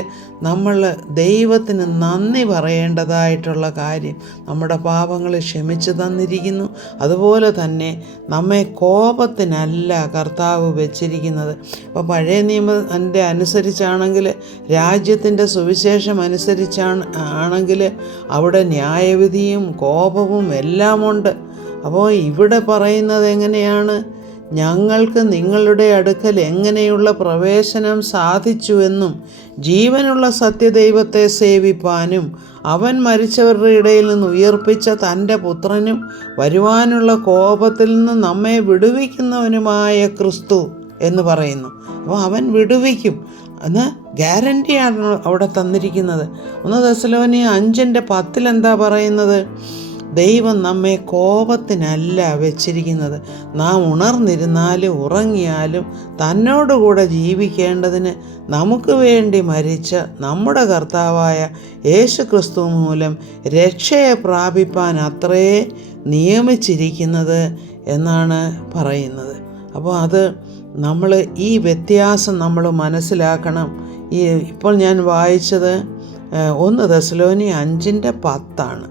നമ്മൾ ദൈവത്തിന് നന്ദി പറയേണ്ടതായിട്ടുള്ള കാര്യം. നമ്മുടെ പാപങ്ങൾ ക്ഷമിച്ചു തന്നിരിക്കുന്നു. അതുപോലെ തന്നെ നമ്മെ കോപത്തിനല്ല കർത്താവ് വെച്ചിരിക്കുന്നത്. അപ്പോൾ പഴയ നിയമത്തിൻ്റെ അനുസരിച്ചാണെങ്കിൽ, രാജ്യത്തിൻ്റെ സുവിശേഷം ആണെങ്കിൽ അവിടെ ന്യായവിധിയും കോപവും എല്ലാമുണ്ട്. അപ്പോൾ ഇവിടെ പറയുന്നത് എങ്ങനെയാണ്? ഞങ്ങൾക്ക് നിങ്ങളുടെ അടുക്കൽ എങ്ങനെയുള്ള പ്രവേശനം സാധിച്ചുവെന്നും ജീവനുള്ള സത്യദൈവത്തെ സേവിപ്പാനും അവൻ മരിച്ചവരുടെ ഇടയിൽ നിന്ന് ഉയർപ്പിച്ച തൻ്റെ പുത്രനും വരുവാനുള്ള കോപത്തിൽ നിന്ന് നമ്മെ വിടുവിക്കുന്നവനുമായ ക്രിസ്തു എന്ന് പറയുന്നു. അപ്പോൾ അവൻ വിടുവിക്കും എന്ന് ഗ്യാരൻ്റിയാണ് അവിടെ തന്നിരിക്കുന്നത്. 1 തെസ്സലോനിയ 5:10 എന്താ പറയുന്നത്? ദൈവം നമ്മെ കോപത്തിനല്ല വെച്ചിരിക്കുന്നത്, നാം ഉണർന്നിരുന്നാലും ഉറങ്ങിയാലും തന്നോടുകൂടെ ജീവിക്കേണ്ടതിന് നമുക്ക് വേണ്ടി മരിച്ച നമ്മുടെ കർത്താവായ യേശു ക്രിസ്തു മൂലം രക്ഷയെ പ്രാപിപ്പാൻ അത്രേ നിയമിച്ചിരിക്കുന്നത് എന്നാണ് പറയുന്നത്. അപ്പോൾ അത് നമ്മൾ ഈ വ്യത്യാസം നമ്മൾ മനസ്സിലാക്കണം. ഇപ്പോൾ ഞാൻ വായിച്ചത് 1 തെസ്സലോനിയ 5:10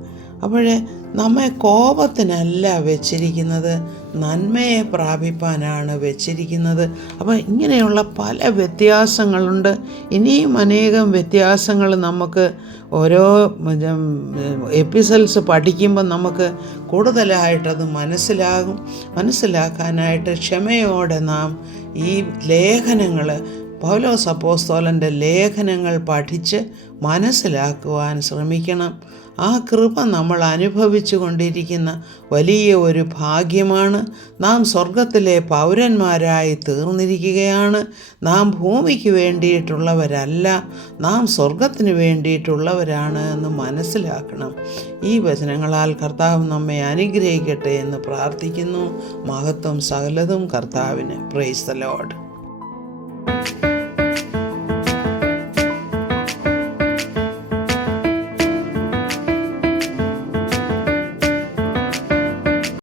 അപ്പോഴേ നമ്മെ കോപത്തിനല്ല വെച്ചിരിക്കുന്നത്, നന്മയെ പ്രാപിപ്പാനാണ് വെച്ചിരിക്കുന്നത്. അപ്പോൾ ഇങ്ങനെയുള്ള പല വ്യത്യാസങ്ങളുണ്ട്. ഇനിയും അനേകം വ്യത്യാസങ്ങൾ നമുക്ക് ഓരോ എപ്പിസോഡ്സ് പഠിക്കുമ്പോൾ നമുക്ക് കൂടുതലായിട്ടത് മനസ്സിലാക്കാനായിട്ട് ക്ഷമയോടെ നാം ഈ ലേഖനങ്ങൾ, പൗലോസ് അപ്പോസ്തലൻ്റെ ലേഖനങ്ങൾ പഠിച്ച് മനസ്സിലാക്കുവാൻ ശ്രമിക്കണം. ആ കൃപ നമ്മൾ അനുഭവിച്ചു കൊണ്ടിരിക്കുന്ന വലിയ ഒരു ഭാഗ്യമാണ്. നാം സ്വർഗത്തിലെ പൗരന്മാരായി തീർന്നിരിക്കുകയാണ്. നാം ഭൂമിക്ക് വേണ്ടിയിട്ടുള്ളവരല്ല, നാം സ്വർഗത്തിന് വേണ്ടിയിട്ടുള്ളവരാണ് എന്ന് മനസ്സിലാക്കണം. ഈ വചനങ്ങളാൽ കർത്താവ് നമ്മെ അനുഗ്രഹിക്കട്ടെ എന്ന് പ്രാർത്ഥിക്കുന്നു. മഹത്വം സകലതും കർത്താവിന്. Praise the Lord.